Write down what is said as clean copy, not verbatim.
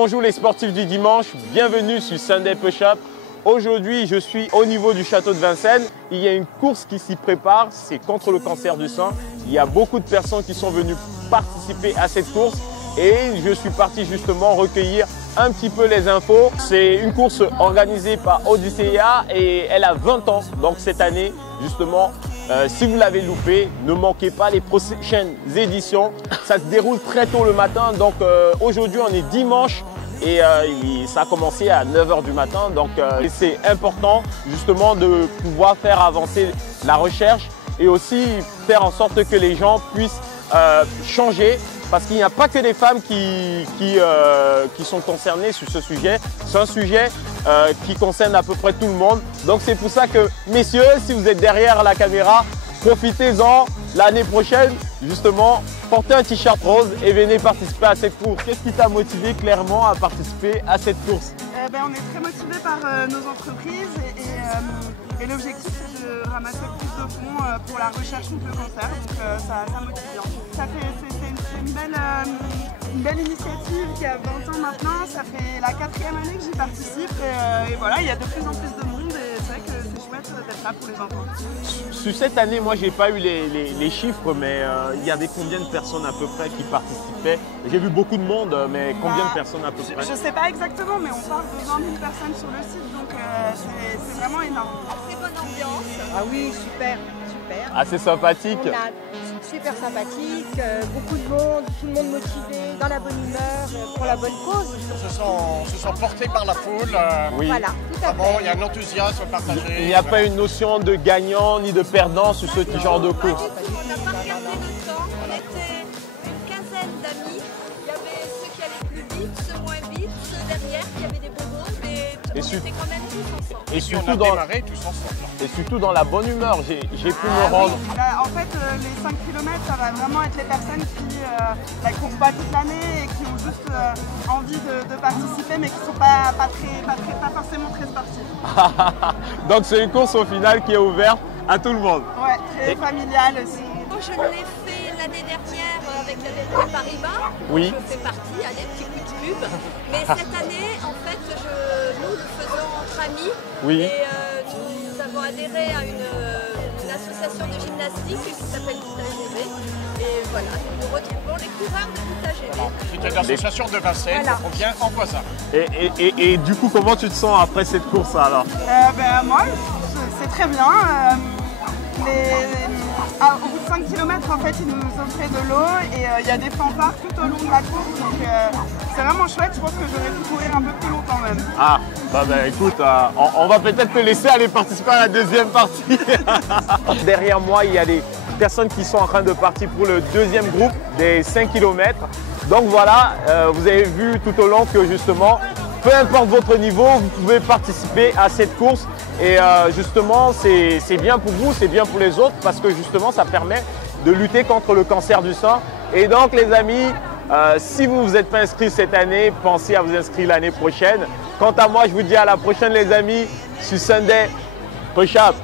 Bonjour les sportifs du dimanche, bienvenue sur Sunday Push Up. Aujourd'hui, je suis au niveau du château de Vincennes. Il y a une course qui s'y prépare, c'est contre le cancer du sein. Il y a beaucoup de personnes qui sont venues participer à cette course et je suis parti justement recueillir un petit peu les infos. C'est une course organisée par Odyssea et elle a 20 ans. Donc cette année, justement, si vous l'avez loupé, ne manquez pas les prochaines éditions. Ça se déroule très tôt le matin. Donc aujourd'hui, on est dimanche. Et ça a commencé à 9 h du matin, donc c'est important justement de pouvoir faire avancer la recherche et aussi faire en sorte que les gens puissent changer, parce qu'il n'y a pas que des femmes qui sont concernées sur ce sujet. C'est un sujet qui concerne à peu près tout le monde. Donc c'est pour ça que, messieurs, si vous êtes derrière la caméra, profitez-en l'année prochaine, justement, portez un t-shirt rose et venez participer à cette course. Qu'est-ce qui t'a motivé clairement à participer à cette course? On est très motivés par nos entreprises et l'objectif c'est de ramasser plus de fonds pour la recherche contre le cancer, donc ça motive bien. C'est une belle initiative qui a 20 ans maintenant, ça fait la 4e année que j'y participe et voilà, il y a de plus en plus de monde et c'est vrai que c'est chouette d'être là pour les enfants. Sur cette année, moi j'ai pas eu les chiffres, mais il y avait combien de personnes à peu près qui participaient? J'ai vu beaucoup de monde, mais combien de personnes à peu près? Je sais pas exactement, mais on parle de 20 000 personnes sur le site, donc c'est vraiment énorme. Très bonne ambiance. Ah oui, super, super. Assez sympathique. Super sympathique, beaucoup de monde, tout le monde motivé, dans la bonne humeur, pour la bonne cause. On se sent porté par la foule. Oui. Voilà, tout à fait. Il y a un enthousiasme partagé. Il n'y a pas une notion de gagnant ni de perdant sur ce genre de course. On n'a pas regardé le temps, on était une quinzaine d'amis. Il y avait ceux qui allaient plus vite, ceux moins vite, ceux derrière qui avaient des bobos, mais on était quand même tous ensemble. Et on a démarré tous ensemble. Et surtout dans la bonne humeur, j'ai pu me rendre. Oui. En fait, les 5 km, ça va vraiment être les personnes qui courent pas toute l'année et qui ont juste envie de participer, mais qui ne sont pas forcément très sportifs. Donc c'est une course au final qui est ouverte à tout le monde. Ouais, très familiale aussi. Je l'ai fait l'année dernière avec la BNP Paribas. Oui. Je fais partie, allez, petit coup de pub. Mais cette année, en fait, nous le faisons entre amis. Oui. Et nous avons adhéré à une association de gymnastique qui s'appelle VitaGV. Et voilà, nous retrouvons les coureurs de VitaGV. C'était l'association de Vincennes, Voilà. on vient en voisin. Et du coup, comment tu te sens après cette course alors? Moi, c'est très bien. Au bout de 5 km, en fait, ils nous offraient de l'eau et il y a des fanfares tout au long de la course. Donc c'est vraiment chouette. Je pense que j'aurais pu courir un peu plus longtemps même. Ah, écoute, on va peut-être te laisser aller participer à la deuxième partie. Derrière moi, il y a des personnes qui sont en train de partir pour le deuxième groupe des 5 km. Donc voilà, vous avez vu tout au long que justement, peu importe votre niveau, vous pouvez participer à cette course. Et justement, c'est bien pour vous, c'est bien pour les autres, parce que justement, ça permet de lutter contre le cancer du sein. Et donc, les amis, si vous ne vous êtes pas inscrits cette année, pensez à vous inscrire l'année prochaine. Quant à moi, je vous dis à la prochaine, les amis, sur Sunday Push Up.